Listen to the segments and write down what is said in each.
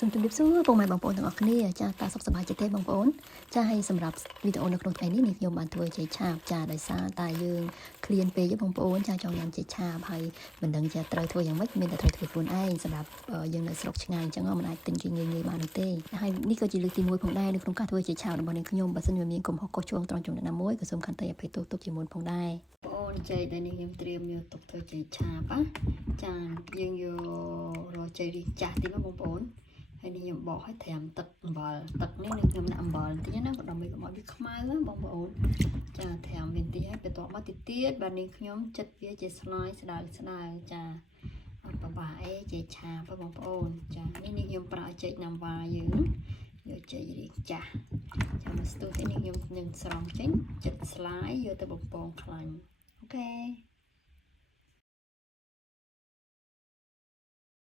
សូមជម្រាបសួរពុកម៉ែបងប្អូនទាំងអស់គ្នាចាតើសុខសប្បាយចិត្តទេបងប្អូនចាហើយសម្រាប់វីដេអូនៅក្នុងថ្ងៃនេះខ្ញុំបានធ្វើជាឆាបចាដោយសារតែយើងឃ្លានពេកបងប្អូនចាចង់ញ៉ាំជាឆាបហើយមិនដឹងចាត្រូវធ្វើយ៉ាងម៉េចមានតែត្រូវធ្វើខ្លួនឯងសម្រាប់យើងនៅស្រុកឆ្ងាយអញ្ចឹងមិនអាចទិញជាងាយៗបានទេហើយនេះក៏ជាលើកទី1ផងដែរនៅក្នុងការធ្វើជាឆាបរបស់នាងខ្ញុំបើសិនជាមានកំហុសកុសឆ្គងត្រង់ចំណុចណាមួយក៏សូមខន្តីអភ័យទោសទុកជាមុនផងដែរបងប្អូនចេកដែលនេះខ្ញុំត្រៀមយកទុកធ្វើជាឆាបចាយើងយករកចេករីកចាស់ទីបងប្អូនហើយនេះខ្ញុំបកឲ្យត្រាំទឹកអំបិលទឹកនេះនឹងខ្ញុំដាក់អំបិលបន្តិចណាក៏ដើម្បីកុំឲ្យវាខ្មៅបងប្អូនចាត្រាំវាបន្តិចហើយបន្ទាប់មកទៀតបាទនេះខ្ញុំចិត្តវាជាស្លាយស្ដើងចាអត់ប្របាអីចេកឆាបបងប្អូនចានេះខ្ញុំប្រើចេកណាំវ៉ាយើងយកចេករីកចាស់ចាំមកស្ទុះនេះខ្ញុំនឹងស្រង់ចេញចិត្តស្លាយយកទៅបំពងខ្លាញ់អូខេ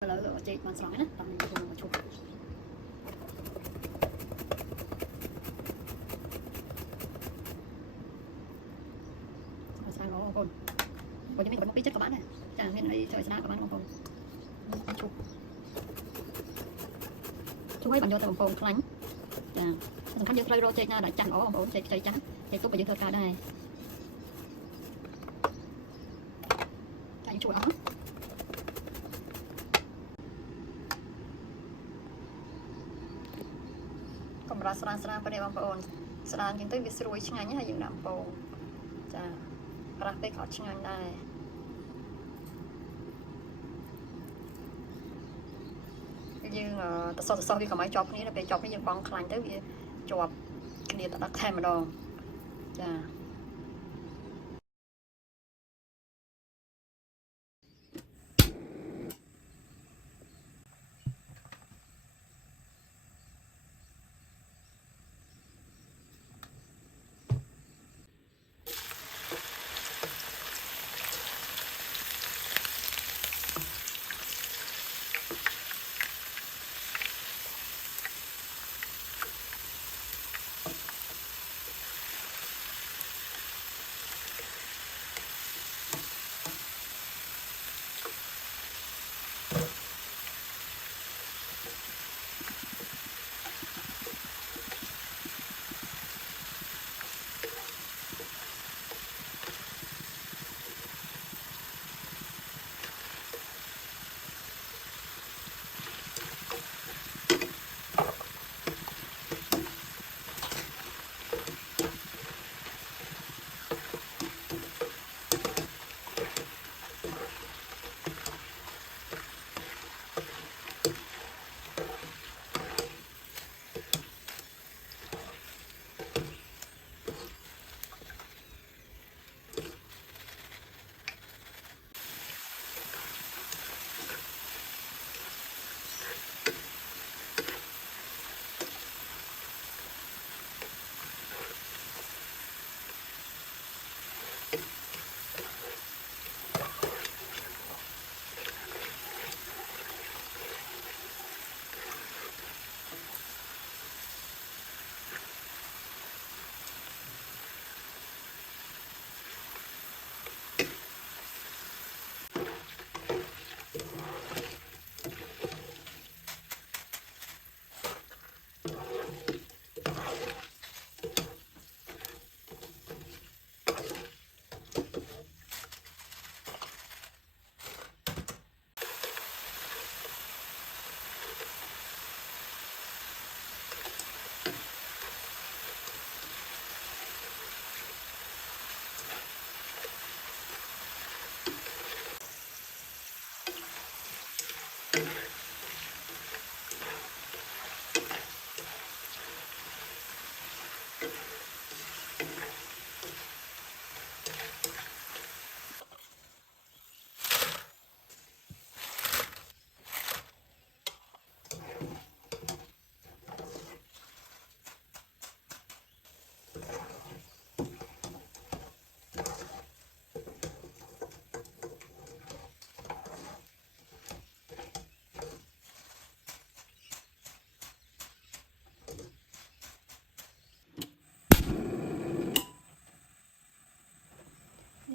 ឥឡូវយកចេកបានស្រង់ហើយណាតាមនេះខ្ញុំមកឈប់ស្អាតបងប្អូនបើយើងមានបន្ទុកពីចិត្តក៏បានដែរចាមានអីជួយស្អាតក៏បានបងប្អូនឈប់ឲ្យបានយកទៅបំពងខ្លាញ់ចាសំខាន់យើងត្រូវរកចេកណាដែលចាស់ល្អបងប្អូនចេកខ្ចីចាស់ចេកទុកបើយើងធ្វើការដែរចាយើងជួយអស់កម្រាស់ស្រាលប៉ុណ្ណេះបងប្អូនស្រាលជាងទៅវាស្រួយឆ្ងាញ់ហើយយើងដាក់បំពងចាប្រាស់ពេកក៏ឆ្ងាញ់ដែរយើងទៅសោះវាកុំឲ្យជាប់គ្នាដល់ពេលជាប់គ្នាយើងបង់ខ្លាញ់ទៅវាជាប់គ្នាទៅដល់តែម្ដងចា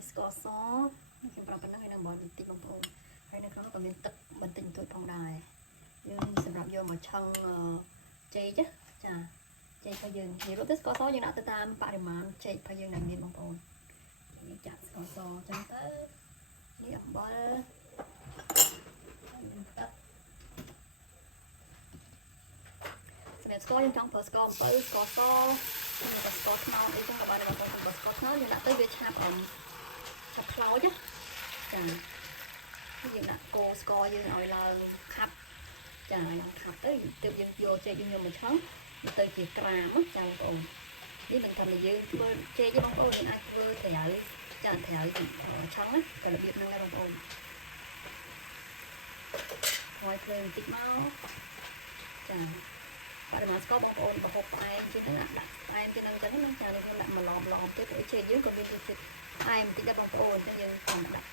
ស្ករសខ្ញុំប្រាប់ប៉ុណ្ណឹងហើយនៅអំបិលបន្តិចបងប្អូនហើយនៅក្នុងនោះក៏មានទឹកបន្តិចបន្តួចផងដែរ យើងសម្រាប់យកមកឆឹងចេកចាចេករបស់យើងនិយាយទៅស្ករសយើងដាក់ទៅតាមបរិមាណចេករបស់យើងដែលមានបងប្អូននេះចាក់ស្ករសចឹងទៅនេះអំបិលទឹកសម្រាប់ស្ករយើងចង់ប្រើស្ករអំពៅស្ករសនេះតែស្ករត្នោតអីចឹងក៏បានដែរបងប្អូនបើស្ករត្នោតយើងដាក់ទៅវាឆាប់ខ្លោចចាយើងដាក់កូរស្ករយើងឲ្យឡើងខាប់ចាឡើងខាប់ទៅទើបយើងយកចេកយើងយកមកឆឹងទៅជាក្រាមចាបងប្អូននេះមិនថាយើងធ្វើចេកទេបងប្អូនយើងអាចធ្វើត្រាវចាត្រាវឆឹងណាតែរបៀបហ្នឹងដែរបងប្អូនហើយភ្លើងបន្តិចមកចាបរិមាណស្ករបងប្អូនប្រហុកផ្អែមជាងហ្នឹងដាក់ផ្អែមជាងហ្នឹងចឹងណាចានេះខ្ញុំដាក់មកឡំទៅព្រោះចេកយើងក៏មានរសជាតិផ្អែមបន្តិចដែរបងប្អូនអញ្ចឹងយើងខ្ញុំដាក់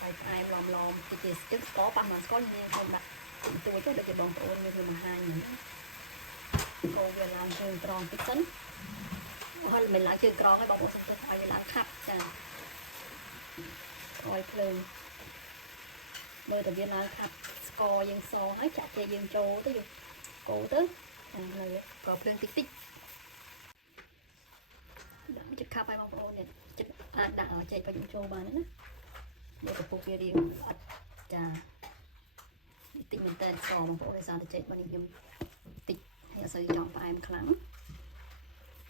តែផ្អែមឡំតិចទៀតស្ករប៉ះមកស្ករយើងខ្ញុំដាក់ទួចទៅដូចជាបងប្អូនមានបង្ហាញហ្នឹងកូរវាឡើងជើងត្រង់តិចសិនហើយមិនឡើងជើងក្រងទេបងប្អូនសុំទៅឲ្យវាឡើងខាប់ចាឲ្យភ្លើងមើលតែវាឡើងខាប់ស្ករយើងសហើយចាក់ចេកយើងចូលទៅយើងកូរទៅនៅក៏ភ្លើងតិចដាក់ចិត្តខាប់ឲ្យបងប្អូននេះចិត្តអាចដាក់ចេករបស់យើងចូលបានណាយកកំពុះវារៀងអត់ចាតិចមែនតើស្ករបងប្អូនដោយសារតែចេករបស់នេះខ្ញុំតិចហើយអត់សូវចង់ផ្អែមខ្លាំង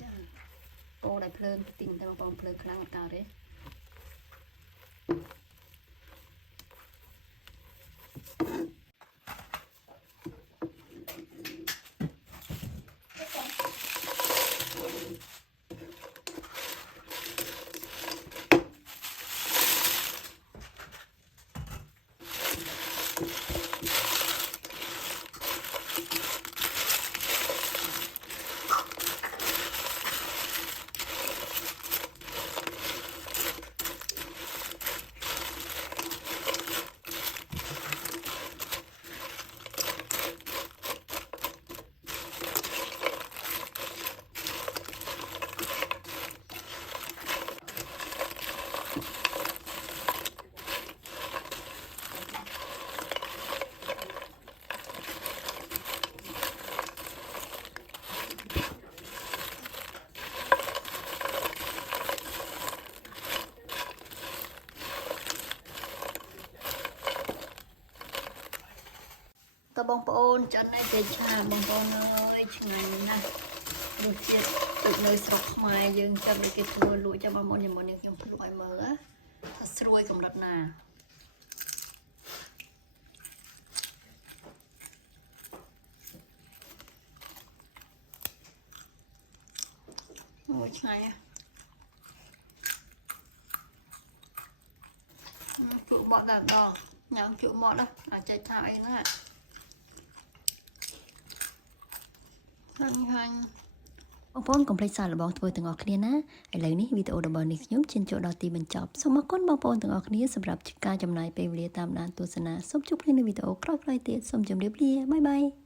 ចាកូរដោយភ្លើងតិចតែបងប្អូនភ្លើងខ្លាំងអត់កើតទេតើបងប្អូនចិននេះចេកឆាបងប្អូនអើយឆ្ងាញ់ណាស់រសជាតិដូចនៅស្រុកខ្មែរយើងចឹងដូចគេធ្វើលក់ចាំបងប្អូនខ្ញុំខ្ញុំភ្លក់ឲ្យមើលថាស្រួយកម្រិតណាអូឆ្ងាញ់ជក់បត់តែម្ដងញ៉ាំជក់មាត់ណាអាចចេកឆាអីហ្នឹងហាញ់បងប្អូនកុំភ្លេចសាកល្បងធ្វើទាំងអស់គ្នាណាឥឡូវនេះវីដេអូរបស់នេះខ្ញុំឈានចូលដល់ទីបញ្ចប់សូមអរគុណបងប្អូនទាំងអស់គ្នាសម្រាប់ការចំណាយពេលវេលាតាមដានទស្សនាសូមជួបគ្នានៅវីដេអូក្រោយៗទៀតសូមជម្រាបលាបាយបាយ